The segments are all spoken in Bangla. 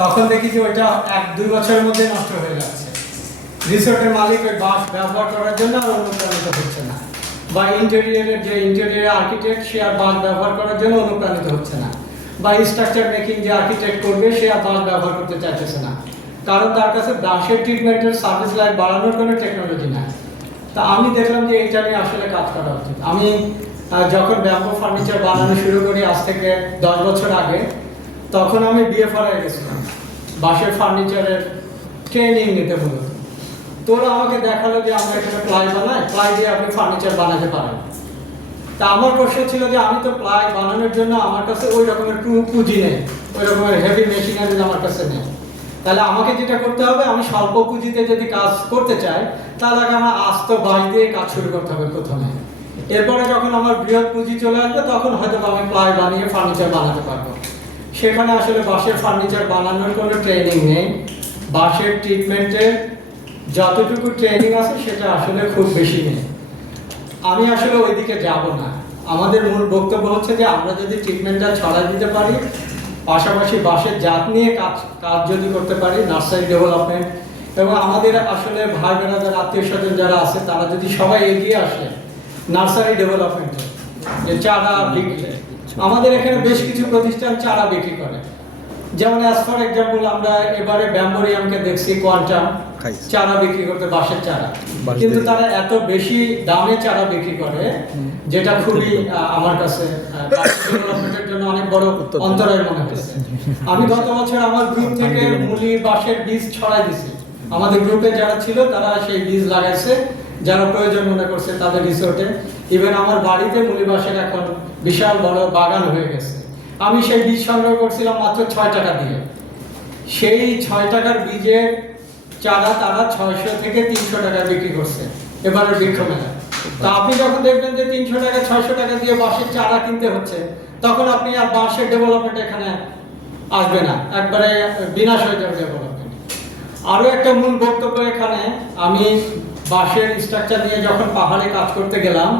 তখন দেখি যে ওইটা 1-2 বছরের মধ্যে নষ্ট হয়ে যাচ্ছে। রিসোর্টের মালিক ওই বাঁশ ব্যবহার করার জন্য আর অনুপ্রাণিত হচ্ছে না, বা ইন্টেরিয়র আর্কিটেক্ট সে আর বাঁশ ব্যবহার করার জন্য অনুপ্রাণিত হচ্ছে না, বা স্ট্রাকচার মেকিং যে আর্কিটেক্ট করবে সে আর বাঁশ ব্যবহার করতে চাইতেছে না, কারণ তার কাছে বাঁশের ট্রিটমেন্টের সার্ভিস লাইফ বাড়ানোর কোনো টেকনোলজি নাই। তা আমি দেখলাম যে এইটা নিয়ে আসলে কাজ করা উচিত। আমি যখন ব্যাম্বো ফার্নিচার বানানো শুরু করি আজ থেকে 10 বছর আগে, তখন আমি বিএফআরআই গেছিলাম বাঁশের ফার্নিচারের ট্রেনিং নিতে। মূলত তোরা আমাকে দেখালো যে আমরা এখানে প্লাই বানাই, প্লাই দিয়ে আপনি ফার্নিচার বানাতে পারেন। তা আমার প্রশ্ন ছিল যে আমি তো প্লাই বানানোর জন্য আমার কাছে ওই রকমের পুঁজি নেই, ওই রকমের হেভি মেশিনারি আমার কাছে নেই। তাহলে আমাকে যেটা করতে হবে, আমি স্বল্প পুঁজিতে যদি কাজ করতে চাই তাহলে আগে আমার আস্ত বাঁশ দিয়ে কাজ শুরু করতে হবে প্রথমে। এরপরে যখন আমার বৃহৎ পুঁজি চলে আসবে তখন হয়তো আমি প্লাই বানিয়ে ফার্নিচার বানাতে পারবো। সেখানে আসলে বাঁশের ফার্নিচার বানানোর কোনো ট্রেনিং নেই। বাঁশের ট্রিটমেন্টের যতটুকু ট্রেনিং আছে সেটা আসলে খুব বেশি নেই। আমি আসলে ওইদিকে যাব না। আমাদের মূল বক্তব্য হচ্ছে যে আমরা যদি ট্রিটমেন্টটা ছড়াই দিতে পারি, পাশাপাশি বাঁশের জাত নিয়ে কাজ যদি করতে পারি, নার্সারি ডেভেলপমেন্ট, এবং আমাদের আসলে ভাই বোনেদের আত্মীয় স্বজন যারা আছে তারা যদি সবাই এগিয়ে আসে নার্সারি ডেভেলপমেন্টে, যে চারা বিক্রি, আমাদের এখানে বেশ কিছু প্রতিষ্ঠান চারা বিক্রি করে। যেমন অ্যাজ ফর এক্সাম্পল আমরা এবারে ব্যাম্বোরিয়ামকে দেখছি কোয়ান্টাম চারা বিক্রি করতে, বাঁশের চারা, কিন্তু তারা এত বেশি দামে চারা বিক্রি করে যেটা খুবই আমার কাছে ডেভেলপমেন্টের জন্য অনেক বড় অন্তরায় মনে হয়েছে। আমি গত বছর আমার গ্রুপ থেকে মুলি বাঁশের বীজ ছড়াই দিছি। আমাদের গ্রুপে যারা ছিল তারা সেই বীজ লাগাইছে, যারা প্রয়োজন মনে করছে তাদের রিসোর্টে। ইভেন আমার বাড়িতে মুলি বাঁশের এখন বিশাল বড় বাগান হয়ে গেছে। আমি সেই বীজ সংগ্রহ করছিলাম মাত্র 6 টাকা দিয়ে। সেই 6 টাকার বীজের চারা তারা 600 থেকে 300 টাকা বিক্রি করছে এবারের বৃক্ষ মেলায়। তা আপনি যখন দেখবেন যে 300 টাকা 600 টাকা দিয়ে বাঁশের চারা কিনতে হচ্ছে, তখন আপনি আর বাঁশের ডেভেলপমেন্ট এখানে আসবে না, একবারে বিনাশ হয়ে যাবে ডেভেলপমেন্ট। আরো একটা মূল বক্তব্য এখানে, আমি বাঁশের স্ট্রাকচার নিয়ে যখন পাহাড়ে কাজ করতে গেলাম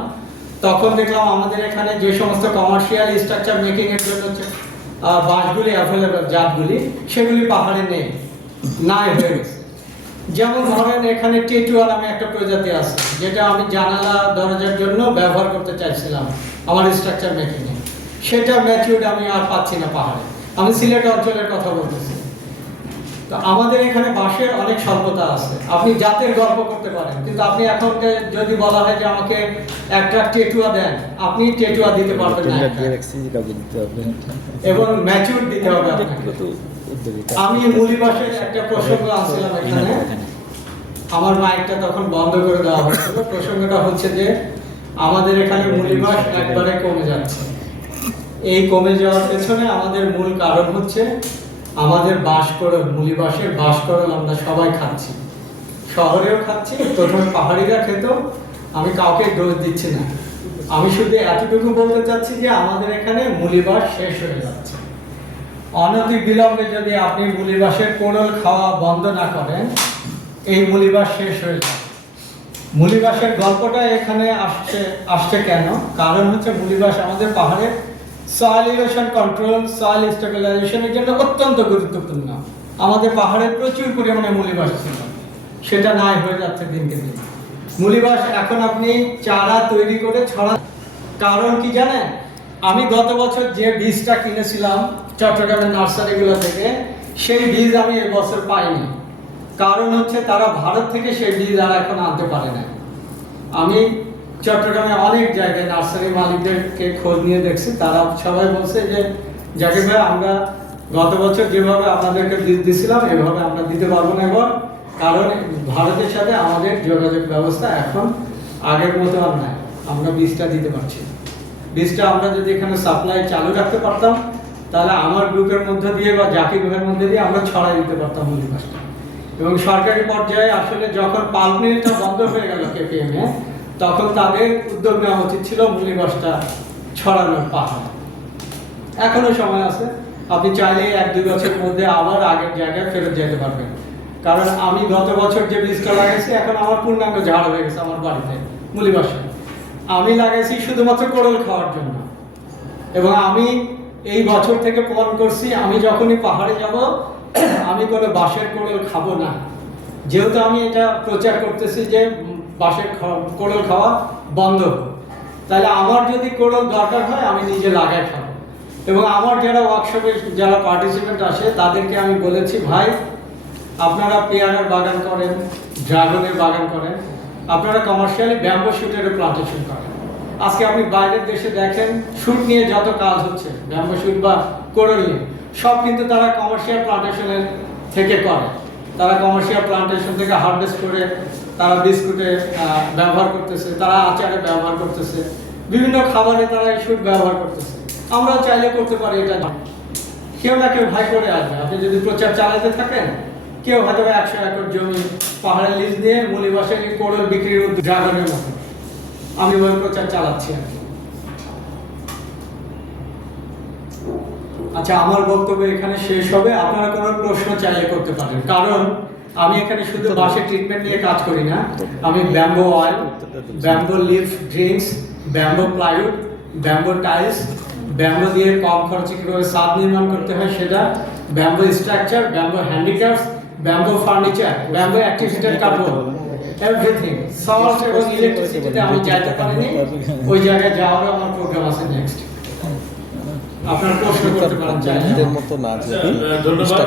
তখন দেখলাম আমাদের এখানে যে সমস্ত কমার্শিয়াল স্ট্রাকচার মেকিং এর জন্য বাঁশগুলি অ্যাভেলেবল, জাতগুলি, সেগুলি পাহাড়ে নেই, নাই হয়ে গেছে। যেমন ধরেন এখানে টেটুয়া নামে একটা প্রজাতি আছে, যেটা আমি জানালা দরজার জন্য ব্যবহার করতে চাইছিলাম আমার স্ট্রাকচার মেকিং এ, সেটা ম্যাচিউরড আমি আর পাচ্ছি না পাহাড়ে। আমি সিলেট অঞ্চলের কথা বলতেছি। তো আমাদের এখানে বাঁশের অনেক স্বল্পতা আছে। আপনি জাতের গল্প করতে পারেন, কিন্তু আপনি এখন যদি বলা হয় যে আমাকে একটা টেটুয়া দেন, আপনি টেটুয়া দিতে পারবেন না, এবং ম্যাচিউর দিতে হবে আপনাকে। আমি মুলি বাঁশের একটা প্রসঙ্গ আনছিলাম এখানে, আমার মাইকটা তখন বন্ধ করে দেওয়া হয়েছিল। প্রসঙ্গটা হচ্ছে যে আমাদের এখানে মুলি বাঁশ একবারে কমে যাচ্ছে। এই কমে যাওয়ার পেছনে আমাদের মূল কারণ হচ্ছে আমাদের বাঁশকরল, মুলি বাঁশের বাঁশকরল আমরা সবাই খাচ্ছি, শহরেও খাচ্ছি, প্রথমে পাহাড়িরা খেত। আমি কাউকে দোষ দিচ্ছি না, আমি শুধু এতটুকু বলতে চাচ্ছি যে আমাদের এখানে মুলি বাঁশ শেষ হয়ে যাচ্ছে। অনতি বিলম্বে যদি আপনি মুলি বাঁশের কোরল খাওয়া বন্ধ না করেন, এই মুলি বাঁশ শেষ হয়ে যাবে। মুলি বাঁশের গল্পটা এখানে আসছে কেন? কারণ হচ্ছে মুলি বাঁশ আমাদের পাহাড়ের সয়েল ইরোশন কন্ট্রোল, সয়েল স্টেবিলাইজেশনের জন্য অত্যন্ত গুরুত্বপূর্ণ। আমাদের পাহাড়ে প্রচুর পরিমাণে মুলি বাঁশ ছিল, সেটা নাই হয়ে যাচ্ছে দিনকে দিন। মুলি বাঁশ এখন আপনি চারা তৈরি করে ছড়া, কারণ কি জানেন? আমি গত বছর যে বীজটা কিনেছিলাম চট্টগ্রামের নার্সারিগুলো থেকে, সেই বীজ আমি এবছর পাইনি। কারণ হচ্ছে তারা ভারত থেকে সেই বীজ আর এখন আনতে পারে না। আমি চট্টগ্রামে অনেক জায়গায় নার্সারি মালিকদেরকে খোঁজ নিয়ে দেখছি, তারা সবাই বলছে যে জাকির ভাই, আমরা গত বছর যেভাবে আপনাদেরকে বীজ দিছিলাম এভাবে আমরা দিতে পারবো না এবার, কারণ ভারতের সাথে আমাদের যোগাযোগ ব্যবস্থা এখন আগের মতো আর নাই, আমরা বীজটা দিতে পারছি না। বীজটা আমরা যদি এখানে সাপ্লাই চালু রাখতে পারতাম তাহলে আমার গ্রুপের মধ্যে দিয়ে বা জাকির ভাইয়ের মধ্যে দিয়ে আমরা ছড়াই দিতে পারতাম মুলি বাঁশটা। এবং সরকারি পর্যায়ে আসলে যখন পাল্প মিলটা বন্ধ হয়ে গেল কেপিএম এ, তখন তাদের উদ্যোগ নেওয়া উচিত ছিল মুলি বাঁশটা ছড়ানোর পাহাড়। এখনো সময় আছে, আপনি চাইলে 1-2 বছরের মধ্যে আবার আগের জায়গায় ফেরত যেতে পারবেন। কারণ আমি গত বছর যে বীজটা লাগাইছি এখন আমার পূর্ণাঙ্গ ঝাড় হয়ে গেছে আমার বাড়িতে মুলি বাঁশে। আমি লাগাইছি শুধুমাত্র কোরল খাওয়ার জন্য, এবং আমি এই বছর থেকে প্রমাণ করছি আমি যখনই পাহাড়ে যাব আমি কোনো বাঁশের কোড়ল খাবো না, যেহেতু আমি এটা প্রচার করতেছি যে বাঁশের কোড়ল খাওয়া বন্ধ, তাহলে আমার যদি কোড়ল দরকার হয় আমি নিজে লাগাই খাবো। এবং আমার যারা ওয়ার্কশপে যারা পার্টিসিপেন্ট আসে তাদেরকে আমি বলেছি, ভাই আপনারা পেয়ারার বাগান করেন, ড্রাগনের বাগান করেন, আপনারা কমার্শিয়ালি ব্যাম্বো শুটের প্লান্টেশন করেন। আজকে আপনি বাইরের দেশে দেখেন শুট নিয়ে যত কাজ হচ্ছে, ব্যাম্বো শুট বা কোড়ল নিয়ে, সব কিন্তু তারা কমার্শিয়াল প্লান্টেশনের থেকে করে। তারা কমার্শিয়াল প্লান্টেশন থেকে হারভেস্ট করে তারা বিস্কুটে ব্যবহার করতেছে, তারা আচারে ব্যবহার করতেছে, বিভিন্ন খাবারে তারা এই শুট ব্যবহার করতেছে। আমরা চাইলে করতে পারি এটা, কেউ না কেউ ভাই করে আসবে। আপনি যদি প্রচার চালাতে থাকেন, কেউ হয়তো 100 একর জমি পাহাড়ে লিজ দিয়ে মুলি বাঁশের কোড়ল বিক্রির ড্রাগনের মতো আমি ওই প্রচার চালাচ্ছি আর কি। আচ্ছা, আমার বক্তব্য এখানে শেষ হবে। আপনারা কোনো প্রশ্ন চাইলে করতে পারেন, কারণ আমি এখানে শুধু বাঁশের ট্রিটমেন্ট নিয়ে কাজ করি না, আমি bamboo oil, bamboo leaf drinks, bamboo plywood, bamboo tiles, bamboo দিয়ে কম খরচে কীভাবে ছাদ নির্মাণ করতে হয় সেটা, bamboo structure, bamboo handicrafts, bamboo furniture, bamboo activated কাপড়, এভরিথিং। সল্ট এবং ইলেকট্রিসিটিতে আমি যাইতে পারিনি, ওই জায়গায় যাওয়ারও আমার প্রোগ্রাম আছে নেক্সট। আপনার প্রশ্ন করতে পারেন চাইলে। মতো না যে ধন্যবাদ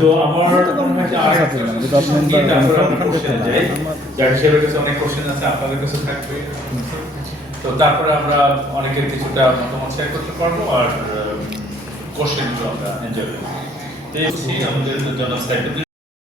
তো আমার মনে হয় যে আরেকটা তারপরে আমরা কোশ্চেন যাই, যার হিসেবে কাছে অনেক কোশ্চেন আছে, আপনাদের কাছে থাকবে, তো তারপরে আমরা অনেকের কিছুটা মতামত শেয়ার করতে পারবো আর কোশ্চেনগুলো আমরা এনজয় করবো। আমাদের জনাব সাইফুদ্দিন